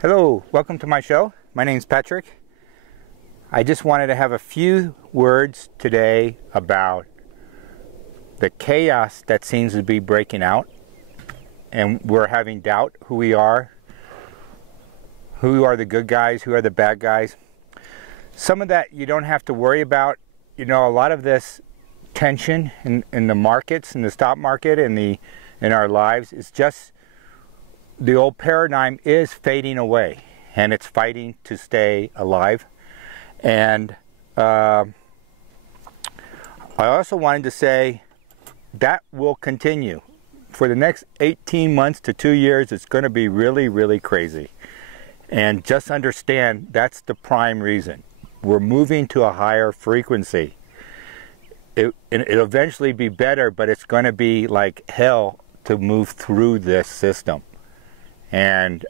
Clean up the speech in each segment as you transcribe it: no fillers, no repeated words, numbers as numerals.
Hello, welcome to my show. My name's Patrick. I just wanted to have a few words today about the chaos that seems to be breaking out, and we're having doubt who we are, who are the good guys, who are the bad guys. Some of that you don't have to worry about. You know, a lot of this tension in the markets, in the stock market, in our lives is just the old paradigm is fading away, and it's fighting to stay alive. And I also wanted to say that will continue for the next 18 months to 2 years. It's going to be really, really crazy. And just understand that's the prime reason. We're moving to a higher frequency. It'll eventually be better, but it's going to be like hell to move through this system. And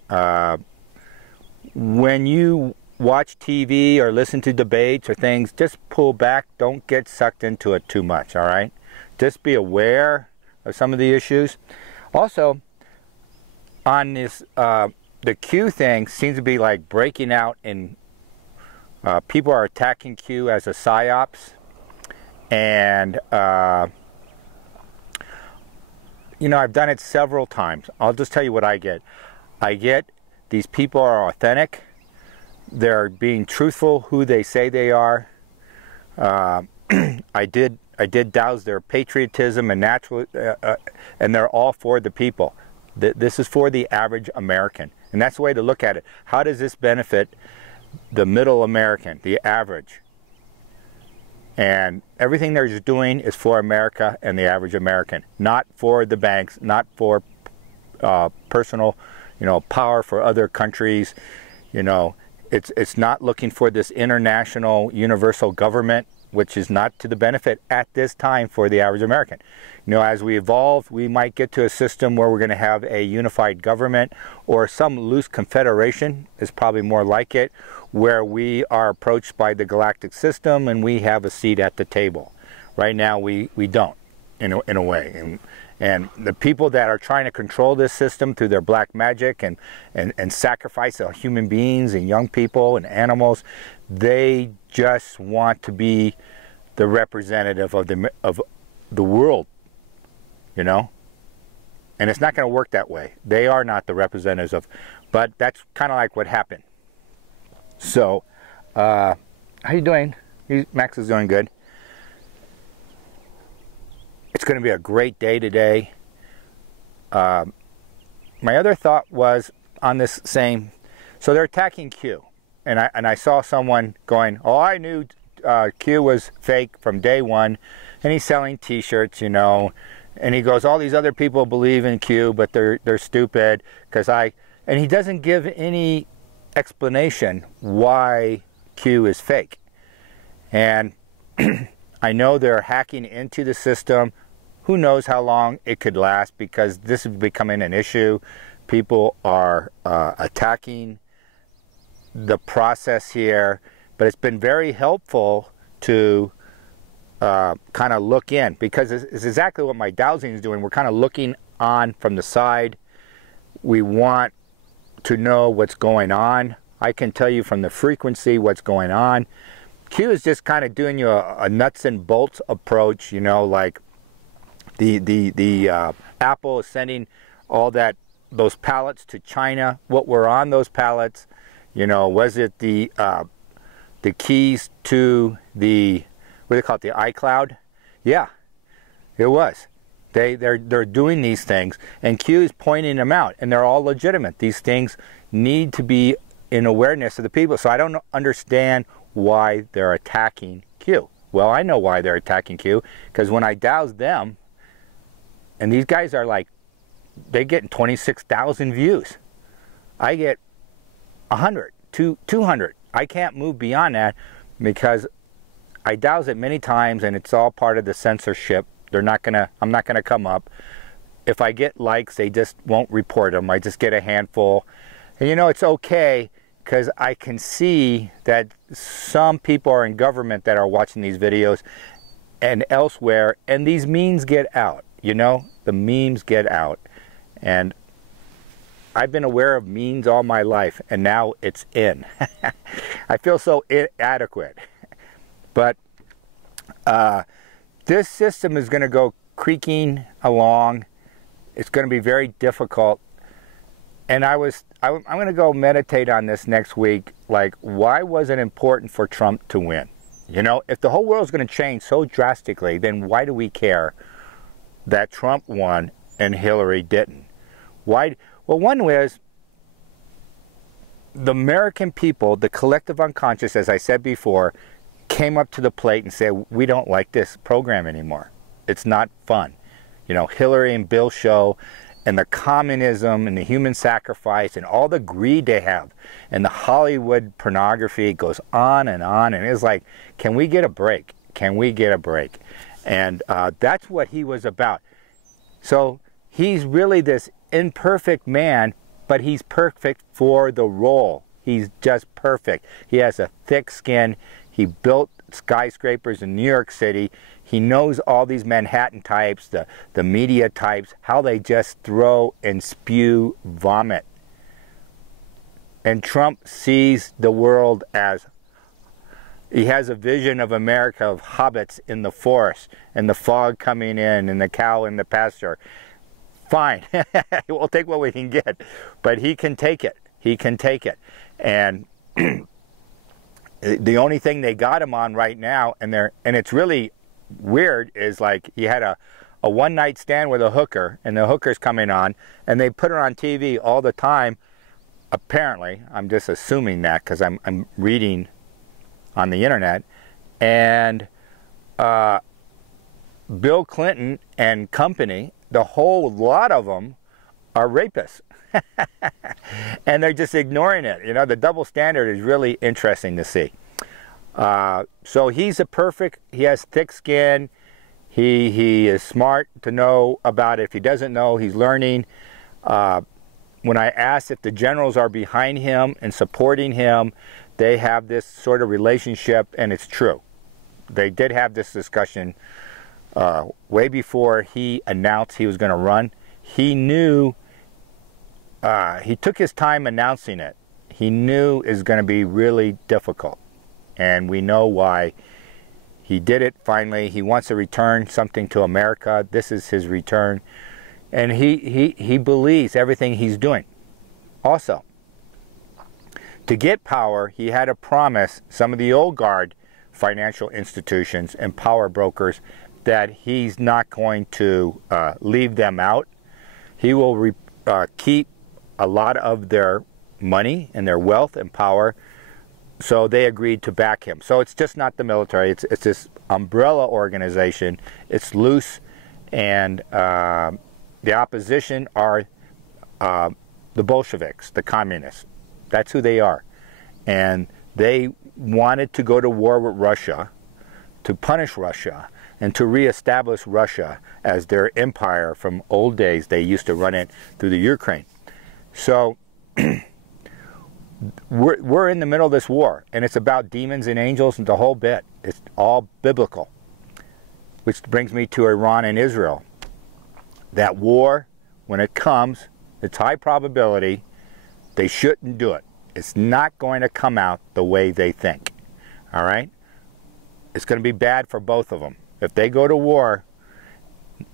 when you watch TV or listen to debates or things, just pull back. Don't get sucked into it too much, all right? Just be aware of some of the issues. Also, on this, the Q thing seems to be like breaking out, and people are attacking Q as a psyops. And you know, I've done it several times. I'll just tell you what I get. I get these people are authentic. They're being truthful who they say they are. I did douse their patriotism and natural, and they're all for the people. This is for the average American, and that's the way to look at it. How does this benefit the middle American, the average? And everything they're just doing is for America and the average American, not for the banks, not for personal, power for other countries. It's not looking for this international universal government, which is not to the benefit at this time for the average American. As we evolve, we might get to a system where we're going to have a unified government, or some loose confederation is probably more like it, where we are approached by the galactic system and we have a seat at the table. Right now we don't, in a way. And the people that are trying to control this system through their black magic and sacrifice of human beings and young people and animals, they just want to be the representative of the world, And it's not going to work that way. They are not the representatives of, but that's kind of like what happened. So, how you doing? Max is doing good. It's going to be a great day today. My other thought was on this same, so they're attacking Q, and I saw someone going, oh, I knew Q was fake from day one, and he's selling T-shirts, and he goes, all these other people believe in Q, but they're stupid and he doesn't give any explanation why Q is fake. And I know they're hacking into the system. Who knows how long it could last, because this is becoming an issue. People are attacking the process here, but it's been very helpful to kind of look in, because it's exactly what my dowsing is doing. We're kind of looking on from the side. We want to know what's going on. I can tell you from the frequency what's going on. Q is just kind of doing you a nuts and bolts approach, like the Apple is sending all those pallets to China. What were on those pallets? Was it the keys to the, what do they call it, the iCloud? Yeah, it was. They're doing these things, and Q is pointing them out, and they're all legitimate. These things need to be in awareness of the people. So I don't understand why they're attacking Q. Well, I know why they're attacking Q, because when I douse them, and these guys are like, they get 26,000 views. I get 100, 200. I can't move beyond that, because I douse it many times, and it's all part of the censorship. I'm not gonna come up. If I get likes, they just won't report them. I just get a handful. And it's okay, because I can see that some people are in government that are watching these videos and elsewhere, and these memes get out. The memes get out, and I've been aware of means all my life, and now it's in. I feel so inadequate. But this system is going to go creaking along. It's going to be very difficult. And I'm going to go meditate on this next week. Like, why was it important for Trump to win? You know, if the whole world is going to change so drastically, then why do we care that Trump won and Hillary didn't? Why? Well, one was the American people, the collective unconscious, as I said before, came up to the plate and said, we don't like this program anymore. It's not fun. You know, Hillary and Bill show, and the communism and the human sacrifice and all the greed they have and the Hollywood pornography goes on, and it's like, can we get a break? Can we get a break? And that's what he was about. So he's really this imperfect man, but he's perfect for the role. He's just perfect. He has a thick skin. He built skyscrapers in New York City. He knows all these Manhattan types, the media types, how they just throw and spew vomit. And Trump sees the world as, he has a vision of America of hobbits in the forest and the fog coming in and the cow in the pasture. Fine, we'll take what we can get, but he can take it. He can take it. And the only thing they got him on right now, and it's really weird, is like he had a one-night stand with a hooker, and the hooker's coming on, and they put her on TV all the time. Apparently, I'm just assuming that because I'm reading on the internet, and Bill Clinton and company, the whole lot of them are rapists. And they're just ignoring it. You know, the double standard is really interesting to see. So he's he has thick skin. He is smart to know about it. If he doesn't know, he's learning. When I asked if the generals are behind him and supporting him, they have this sort of relationship, and it's true. They did have this discussion way before he announced he was going to run. He knew, he took his time announcing it. He knew it was going to be really difficult. And we know why he did it finally. He wants to return something to America. This is his return. And he believes everything he's doing. Also, to get power, he had to promise some of the old guard financial institutions and power brokers that he's not going to leave them out. He will keep a lot of their money and their wealth and power. So they agreed to back him. So it's just not the military. It's this umbrella organization. It's loose, and the opposition are the Bolsheviks, the communists. That's who they are. And they wanted to go to war with Russia, to punish Russia, and to reestablish Russia as their empire from old days. They used to run it through the Ukraine. So we're in the middle of this war, and it's about demons and angels and the whole bit. It's all biblical. Which brings me to Iran and Israel. That war, when it comes, it's high probability they shouldn't do it. It's not going to come out the way they think. All right? It's going to be bad for both of them. If they go to war,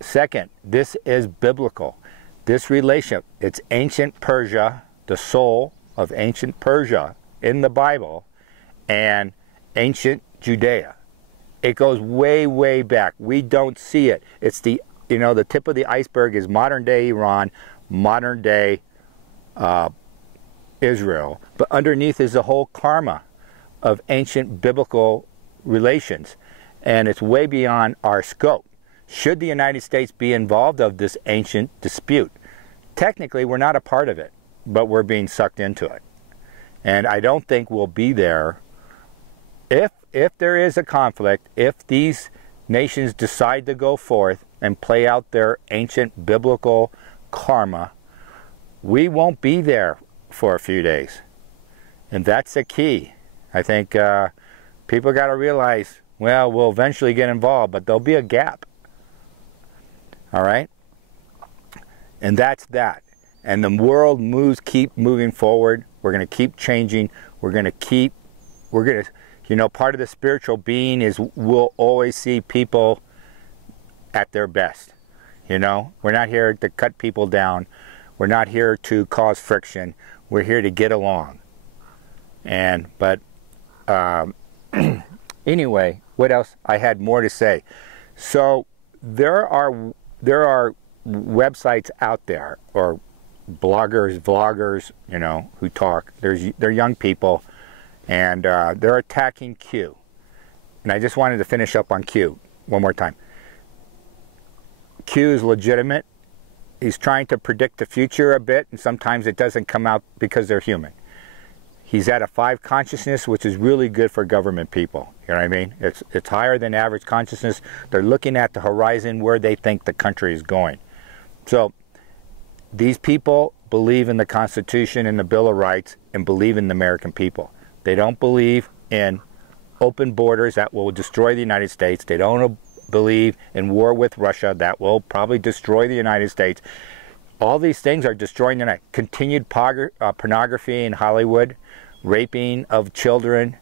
second, this is biblical. This relationship, it's ancient Persia, the soul of ancient Persia in the Bible, and ancient Judea. It goes way, way back. We don't see it. It's the, you know, the tip of the iceberg is modern day Iran, modern day Israel. But underneath is the whole karma of ancient biblical relations. And it's way beyond our scope. Should the United States be involved of this ancient dispute? Technically, we're not a part of it, but we're being sucked into it. And I don't think we'll be there if there is a conflict, if these nations decide to go forth and play out their ancient biblical karma, we won't be there for a few days. And that's the key. I think people got to realize, well, we'll eventually get involved, but there'll be a gap. All right? And that's that. and the world keep moving forward. We're going to keep changing. You know, part of the spiritual being is we'll always see people at their best. You know, we're not here to cut people down. We're not here to cause friction. We're here to get along. But anyway, what else? I had more to say. So there are websites out there, or bloggers, vloggers, you know, who talk. They're young people, and they're attacking Q. And I just wanted to finish up on Q one more time. Q is legitimate. He's trying to predict the future a bit, and sometimes it doesn't come out because they're human. He's at a 5 consciousness, which is really good for government people. You know what I mean? It's higher than average consciousness. They're looking at the horizon where they think the country is going. So these people believe in the Constitution and the Bill of Rights and believe in the American people. They don't believe in open borders that will destroy the United States. They don't believe in war with Russia that will probably destroy the United States. All these things are destroying the continued pornography in Hollywood, raping of children,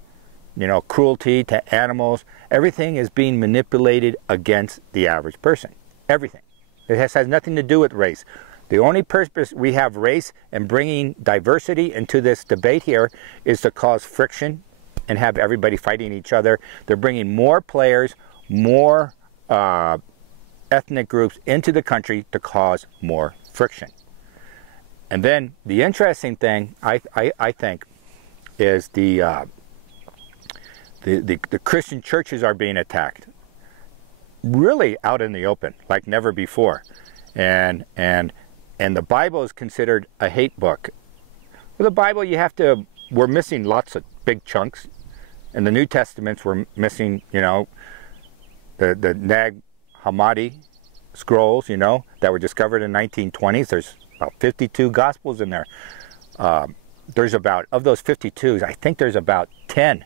you know, cruelty to animals. Everything is being manipulated against the average person. Everything. It has nothing to do with race. The only purpose we have race and bringing diversity into this debate here is to cause friction and have everybody fighting each other. They're bringing more players, more ethnic groups into the country to cause more friction. And then the interesting thing, I think, is the Christian churches are being attacked, really out in the open, like never before. And the Bible is considered a hate book. Well, the Bible, we're missing lots of big chunks. In the New Testaments, we're missing, you know, the Nag Hammadi scrolls, you know, that were discovered in the 1920s. There's about 52 Gospels in there. There's about, of those 52s, I think there's about 10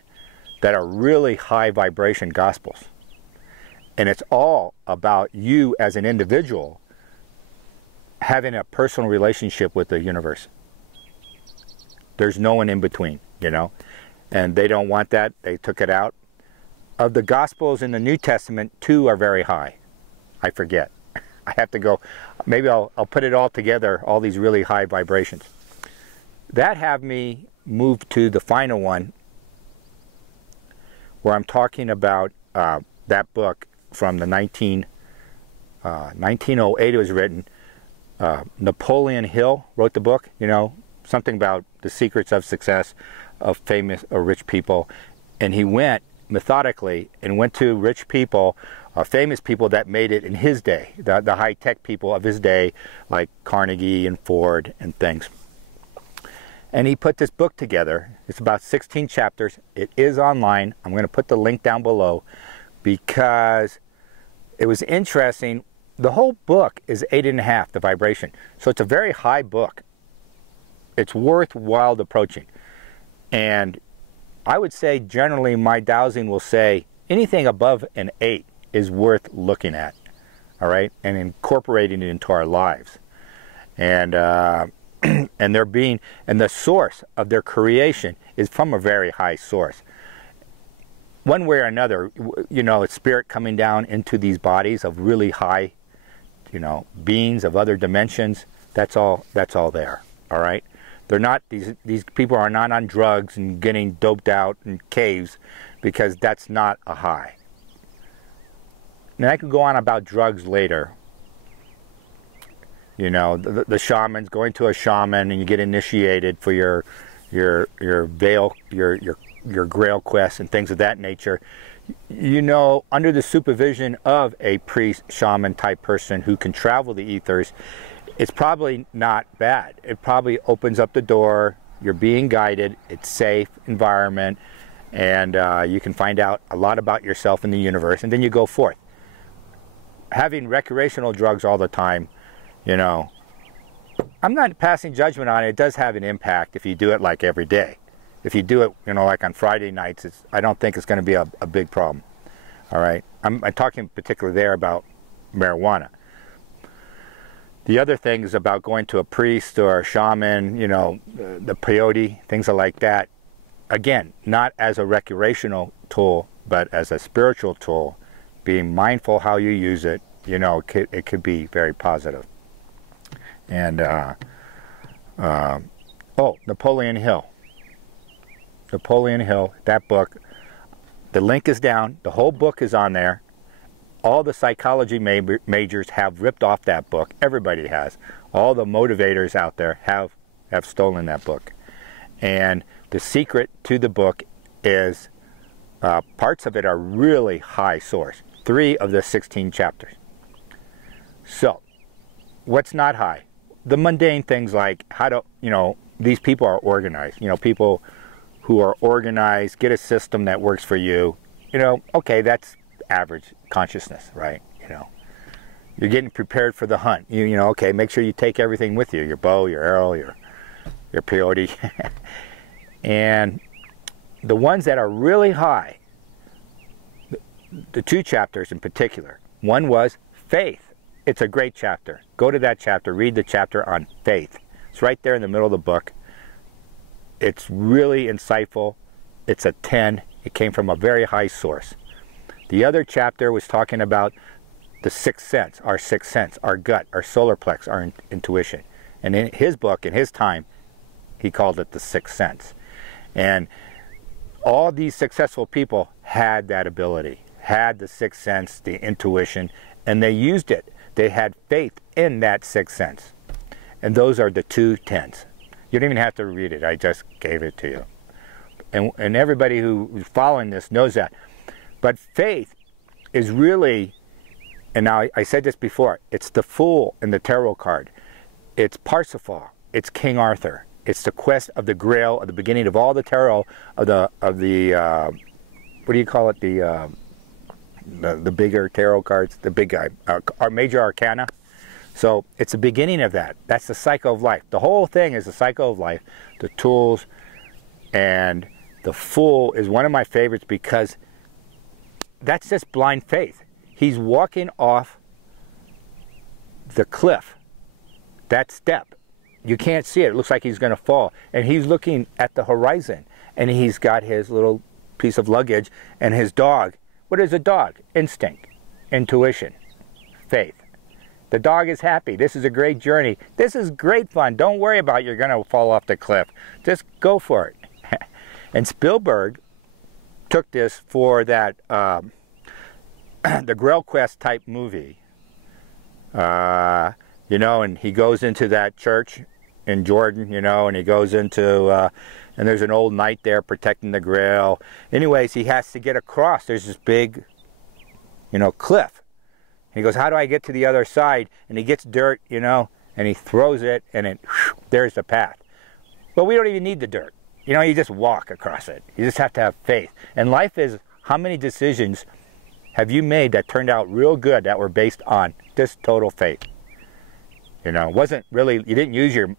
that are really high vibration Gospels. And it's all about you as an individual having a personal relationship with the universe. There's no one in between, you know. And they don't want that. They took it out. Of the Gospels in the New Testament, 2 are very high. I forget. I have to go. Maybe I'll put it all together, all these really high vibrations. That have me move to the final one, where I'm talking about that book from the 1908 it was written. Napoleon Hill wrote the book, you know, something about the secrets of success of famous or rich people. And he went methodically and went to rich people, famous people that made it in his day, the high-tech people of his day, like Carnegie and Ford and things. And he put this book together. It's about 16 chapters. It is online. I'm going to put the link down below because it was interesting. The whole book is 8.5, the vibration. So it's a very high book. It's worthwhile approaching. And I would say generally my dowsing will say anything above an 8 is worth looking at, all right, and incorporating it into our lives. And and the source of their creation is from a very high source. One way or another, you know, it's spirit coming down into these bodies of really high, you know, beings of other dimensions. That's all there, all right? They're not, these people are not on drugs and getting doped out in caves, because that's not a high. And I could go on about drugs later. You know, the shamans, going to a shaman and you get initiated for your veil, your grail quest and things of that nature. You know, under the supervision of a priest, shaman type person who can travel the ethers, it's probably not bad. It probably opens up the door. You're being guided. It's safe environment, and you can find out a lot about yourself and the universe, and then you go forth. Having recreational drugs all the time, you know, I'm not passing judgment on it. It does have an impact if you do it like every day. If you do it, you know, like on Friday nights, I don't think it's going to be a big problem. All right, I'm talking particularly there about marijuana. The other thing is about going to a priest or a shaman, you know, the peyote, things like that. Again, not as a recreational tool, but as a spiritual tool. Being mindful how you use it, you know, it could be very positive. And, oh, Napoleon Hill. Napoleon Hill, that book. The link is down. The whole book is on there. All the psychology majors have ripped off that book. Everybody has. All the motivators out there have stolen that book. And the secret to the book is parts of it are really high source. 3 of the 16 chapters. So, what's not high? The mundane things like how to, you know, these people are organized. You know, people who are organized, get a system that works for you. You know, okay, that's average consciousness, right? You know, you're getting prepared for the hunt. You know, okay, make sure you take everything with you, your bow, your arrow, your peyote. And the ones that are really high, the 2 chapters in particular, one was faith. It's a great chapter. Go to that chapter, read the chapter on faith. It's right there in the middle of the book. It's really insightful. It's a 10. It came from a very high source. The other chapter was talking about the 6th sense, our gut, our solar plex, our intuition. And in his book, in his time, he called it the 6th sense. And all these successful people had that ability, had the 6th sense, the intuition, and they used it. They had faith in that 6th sense. And those are the 2 10s. You don't even have to read it. I just gave it to you. And everybody who's following this knows that. But faith is really, and now I said this before, it's the Fool in the tarot card. It's Parsifal. It's King Arthur. It's the quest of the Grail at the beginning of all the tarot of the what do you call it? The bigger tarot cards, the big guy, our major arcana. So it's the beginning of that. That's the cycle of life. The whole thing is the cycle of life, the tools, and the Fool is one of my favorites because that's just blind faith. He's walking off the cliff, that step. You can't see it. It looks like he's going to fall. And he's looking at the horizon. And he's got his little piece of luggage and his dog. What is a dog? Instinct, intuition, faith. The dog is happy. This is a great journey. This is great fun. Don't worry about you're going to fall off the cliff. Just go for it. And Spielberg took this for that the Grail Quest type movie. You know, and he goes into that church in Jordan, you know, and he goes into, and there's an old knight there protecting the Grail. Anyways, he has to get across. There's this big, you know, cliff. And he goes, how do I get to the other side? And he gets dirt, you know, and he throws it, and it, whew, there's the path. But we don't even need the dirt. You know, you just walk across it. You just have to have faith. And life is, how many decisions have you made that turned out real good that were based on just total faith? You know, it wasn't really, you didn't use your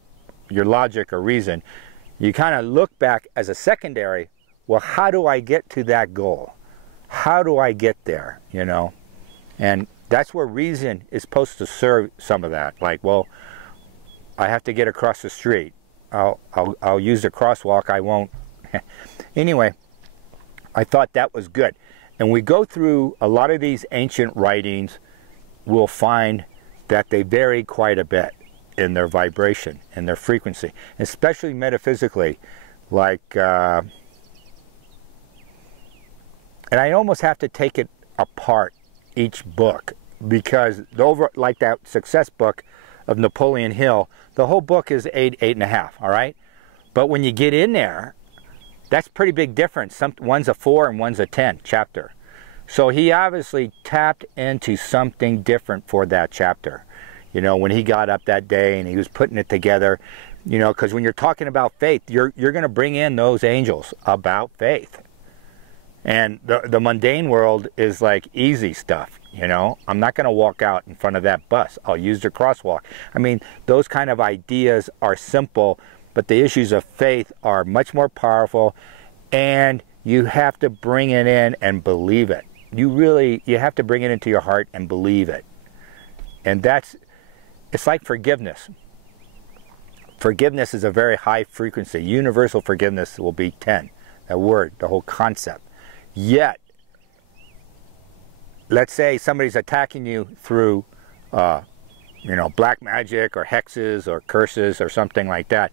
logic or reason. You kind of look back as a secondary, well, how do I get to that goal? How do I get there, you know? And that's where reason is supposed to serve some of that. Like, well, I have to get across the street. I'll use the crosswalk, I won't. Anyway, I thought that was good. And we go through a lot of these ancient writings, we'll find that they vary quite a bit in their vibration and their frequency, especially metaphysically. Like, and I almost have to take it apart, each book, because like that success book of Napoleon Hill, the whole book is 8, 8.5, all right? But when you get in there, that's pretty big difference. One's a 4 and one's a 10 chapter. So he obviously tapped into something different for that chapter. You know, when he got up that day and he was putting it together, you know, because when you're talking about faith, you're going to bring in those angels about faith. And the mundane world is like easy stuff, you know. I'm not going to walk out in front of that bus. I'll use the crosswalk. I mean, those kind of ideas are simple, but the issues of faith are much more powerful, and you have to bring it in and believe it. You have to bring it into your heart and believe it. And that's It's like forgiveness. Forgiveness is a very high frequency. Universal forgiveness will be 10. That word, the whole concept. Yet, let's say somebody's attacking you through, you know, black magic or hexes or curses or something like that.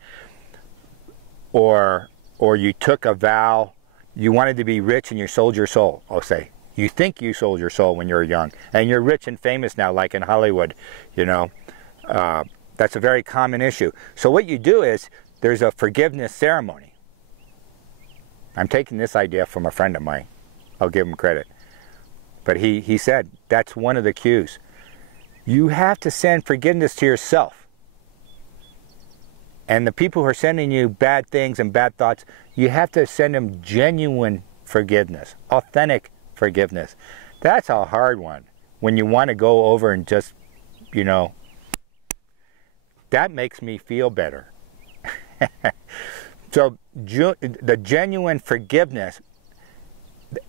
Or you took a vow, you wanted to be rich and you sold your soul, I'll say. You think you sold your soul when you were young. And you're rich and famous now, like in Hollywood, you know. That's a very common issue. So what you do is, there's a forgiveness ceremony. I'm taking this idea from a friend of mine. I'll give him credit. But he said, that's one of the cues. You have to send forgiveness to yourself. And the people who are sending you bad things and bad thoughts, you have to send them genuine forgiveness, authentic forgiveness. That's a hard one. When you want to go over and just, you know, that makes me feel better. So the genuine forgiveness,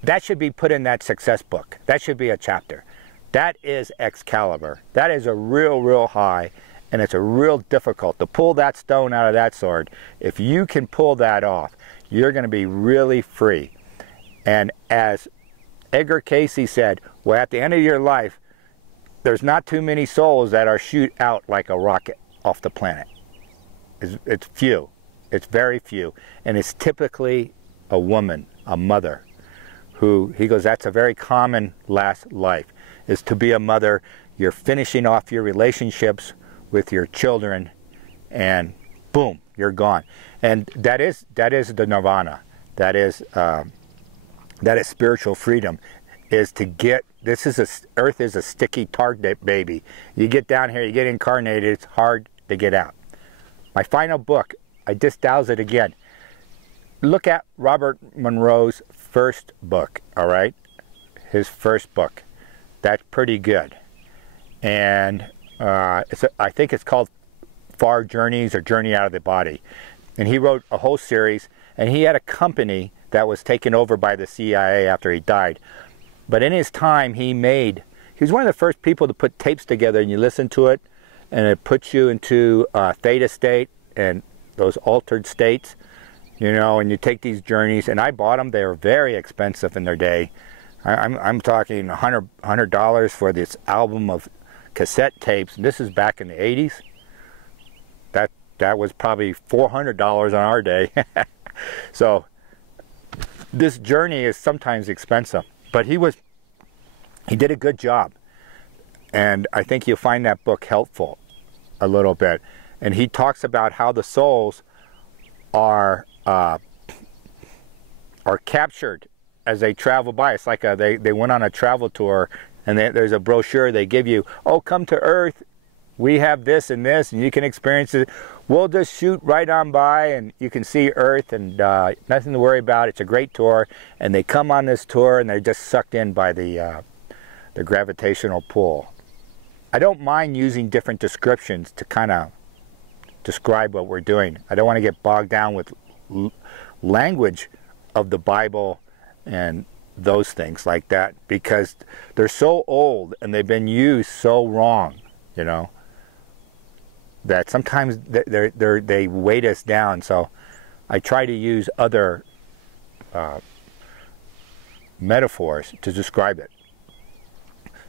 that should be put in that success book. That should be a chapter. That is Excalibur. That is a real, real high, and it's a real difficult to pull that stone out of that sword. If you can pull that off, you're going to be really free. And as Edgar Cayce said, well, at the end of your life, there's not too many souls that are shoot out like a rocket off the planet. It's few. It's very few. And it's typically a woman, a mother, who, he goes, that's a very common last life, is to be a mother. You're finishing off your relationships with your children, and boom, you're gone. And that is the nirvana. That is spiritual freedom, is to get, Earth is a sticky tar baby. You get down here, you get incarnated, it's hard to get out. My final book, I just douse it again. Look at Robert Monroe's first book, all right? His first book. That's pretty good. And I think it's called Far Journeys or Journey Out of the Body. And he wrote a whole series, and he had a company that was taken over by the CIA after he died. But in his time, he was one of the first people to put tapes together, and you listen to it, and it puts you into theta state and those altered states, you know, and you take these journeys. And I bought them. They were very expensive in their day. I'm talking $100 for this album of cassette tapes. This is back in the 80s. That was probably $400 on our day. So this journey is sometimes expensive, but he did a good job. And I think you'll find that book helpful a little bit. And he talks about how the souls are captured as they travel by. It's like they went on a travel tour, and there's a brochure they give you. Oh, come to Earth. We have this and this, and you can experience it. We'll just shoot right on by, and you can see Earth, and nothing to worry about. It's a great tour. And they come on this tour, and they're just sucked in by the gravitational pull. I don't mind using different descriptions to kind of describe what we're doing. I don't want to get bogged down with language of the Bible and those things like that, because they're so old and they've been used so wrong, you know, that sometimes they weight us down. So I try to use other metaphors to describe it.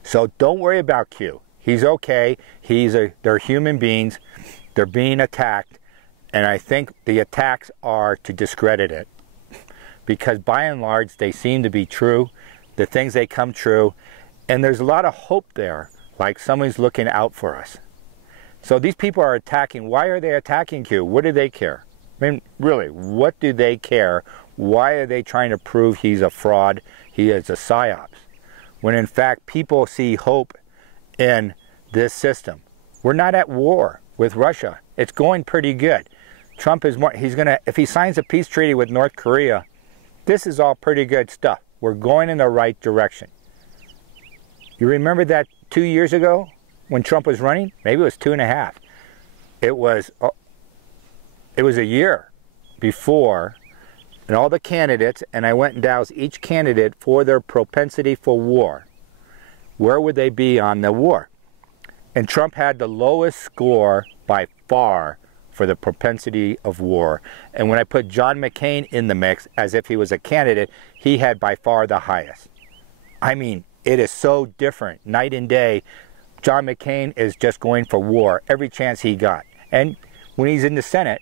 So don't worry about Q. He's okay. They're human beings. They're being attacked, and I think the attacks are to discredit it, because by and large they seem to be true. The things they come true, and there's a lot of hope there, like somebody's looking out for us. So these people are attacking. Why are they attacking Q? What do they care? I mean, really, what do they care? Why are they trying to prove he's a fraud, he is a psyops, when in fact people see hope in this system? We're not at war with Russia. It's going pretty good. Trump is if he signs a peace treaty with North Korea, this is all pretty good stuff. We're going in the right direction. You remember that 2 years ago when Trump was running? Maybe it was 2.5. It was a year before, and all the candidates, and I went and doused each candidate for their propensity for war. Where would they be on the war? And Trump had the lowest score by far for the propensity of war. And when I put John McCain in the mix, as if he was a candidate, he had by far the highest. I mean, it is so different, night and day. John McCain is just going for war every chance he got. And when he's in the Senate,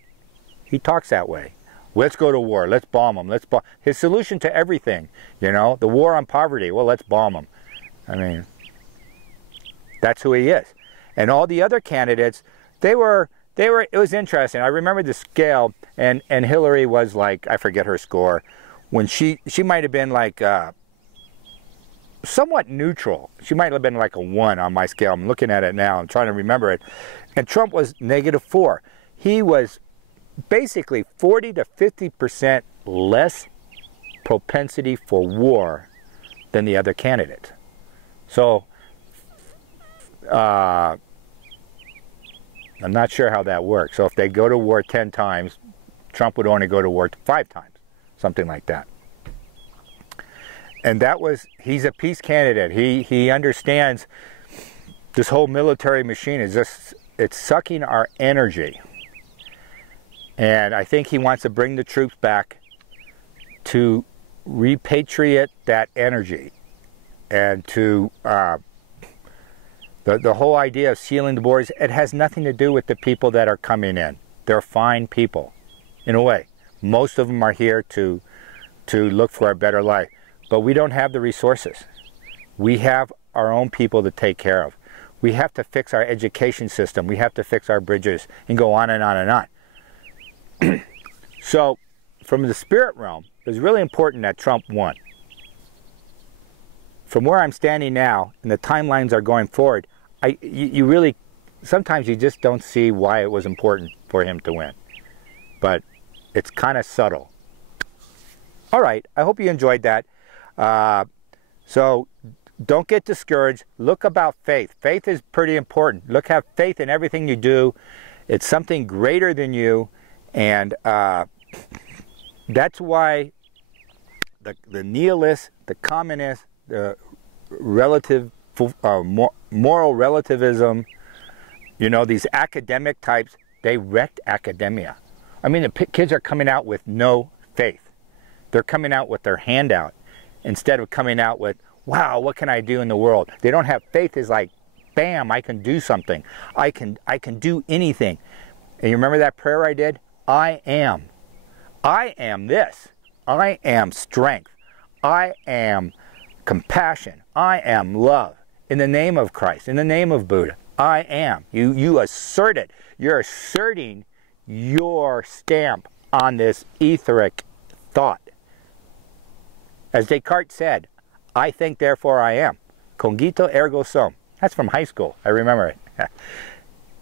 he talks that way. Let's go to war. Let's bomb them. Let's bomb. His solution to everything, you know, the war on poverty. Well, let's bomb them. I mean, that's who he is. And all the other candidates, it was interesting. I remember the scale, and Hillary was like, I forget her score, when she might have been like somewhat neutral. She might have been like a 1 on my scale. I'm looking at it now. I'm trying to remember it. And Trump was -4. He was basically 40 to 50% less propensity for war than the other candidates. So, I'm not sure how that works. So if they go to war 10 times, Trump would only go to war 5 times, something like that. And he's a peace candidate. He understands this whole military machine is it's sucking our energy. And I think he wants to bring the troops back to repatriate that energy. And to, the whole idea of sealing the borders, it has nothing to do with the people that are coming in. They're fine people, in a way. Most of them are here to look for a better life. But we don't have the resources. We have our own people to take care of. We have to fix our education system. We have to fix our bridges, and go on and on and on. So, from the spirit realm, it was really important that Trump won. From where I'm standing now, and the timelines are going forward, you really, sometimes you just don't see why it was important for him to win. But it's kind of subtle. All right, I hope you enjoyed that. So don't get discouraged. Look about faith. Faith is pretty important. Have faith in everything you do. It's something greater than you. And that's why the nihilists, the communists, the moral relativism, you know, these academic types, they wrecked academia. I mean, the kids are coming out with no faith. They're coming out with their hand out instead of coming out with, wow, what can I do in the world? They don't have faith. Is like, bam, I can do something. I can do anything. And you remember that prayer I did? I am. I am this. I am strength. I am compassion. I am love. In the name of Christ, in the name of Buddha, I am. You assert it. You're asserting your stamp on this etheric thought. As Descartes said, I think, therefore I am. Cogito ergo sum. That's from high school. I remember it.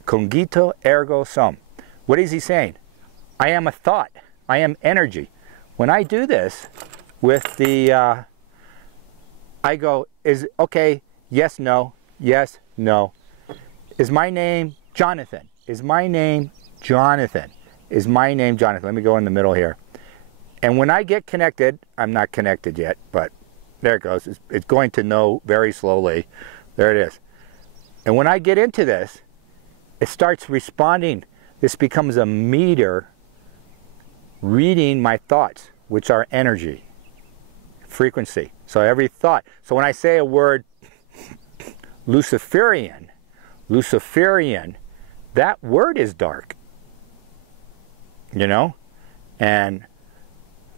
Cogito ergo sum. What is he saying? I am a thought. I am energy. When I do this with the, I go, okay, yes, no, yes, no. Is my name Jonathan? Is my name Jonathan? Is my name Jonathan? Let me go in the middle here. And when I get connected, I'm not connected yet, but there it goes. It's going to know very slowly. There it is. And when I get into this, it starts responding. This becomes a meter reading my thoughts, which are energy, frequency. So every thought. So when I say a word, Luciferian, that word is dark. You know? And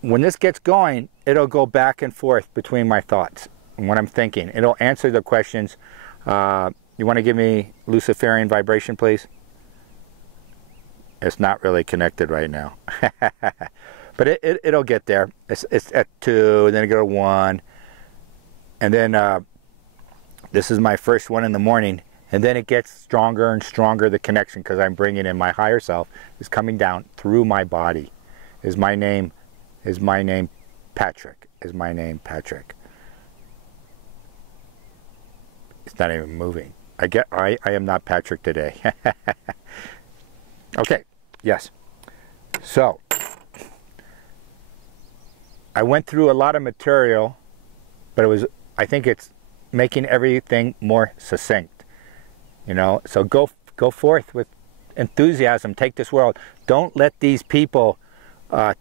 when this gets going, it'll go back and forth between my thoughts and what I'm thinking. It'll answer the questions. You want to give me Luciferian vibration, please? It's not really connected right now. But it'll get there. It's at 2, then it go to 1. And then this is my first one in the morning. And then it gets stronger and stronger, the connection, because I'm bringing in my higher self is coming down through my body. Is my name Patrick? Is my name Patrick? It's not even moving. I am not Patrick today. Okay, yes. So, I went through a lot of material, but I think it's making everything more succinct. You know, so go forth with enthusiasm. Take this world. Don't let these people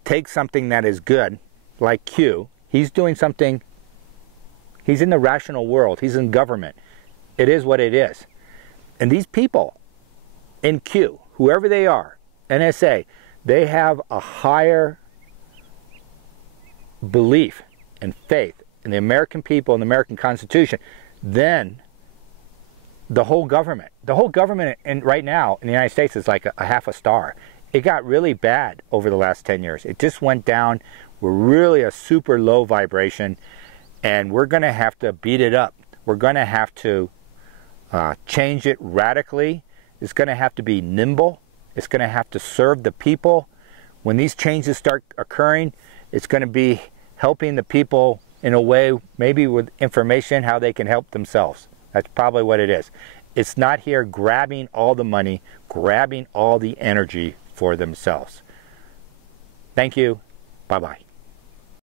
take something that is good, like Q. He's doing something. He's in the rational world. He's in government. It is what it is. And these people in Q, whoever they are, NSA, they have a higher belief and faith in the American people and the American Constitution than the whole government. The whole government right now in the United States is like a half a star. It got really bad over the last 10 years. It just went down. We're really a super low vibration, and we're going to have to beat it up. We're going to have to change it radically. It's going to have to be nimble. It's going to have to serve the people. When these changes start occurring, it's going to be helping the people in a way, maybe with information, how they can help themselves. That's probably what it is. It's not here grabbing all the money, grabbing all the energy for themselves. Thank you. Bye-bye.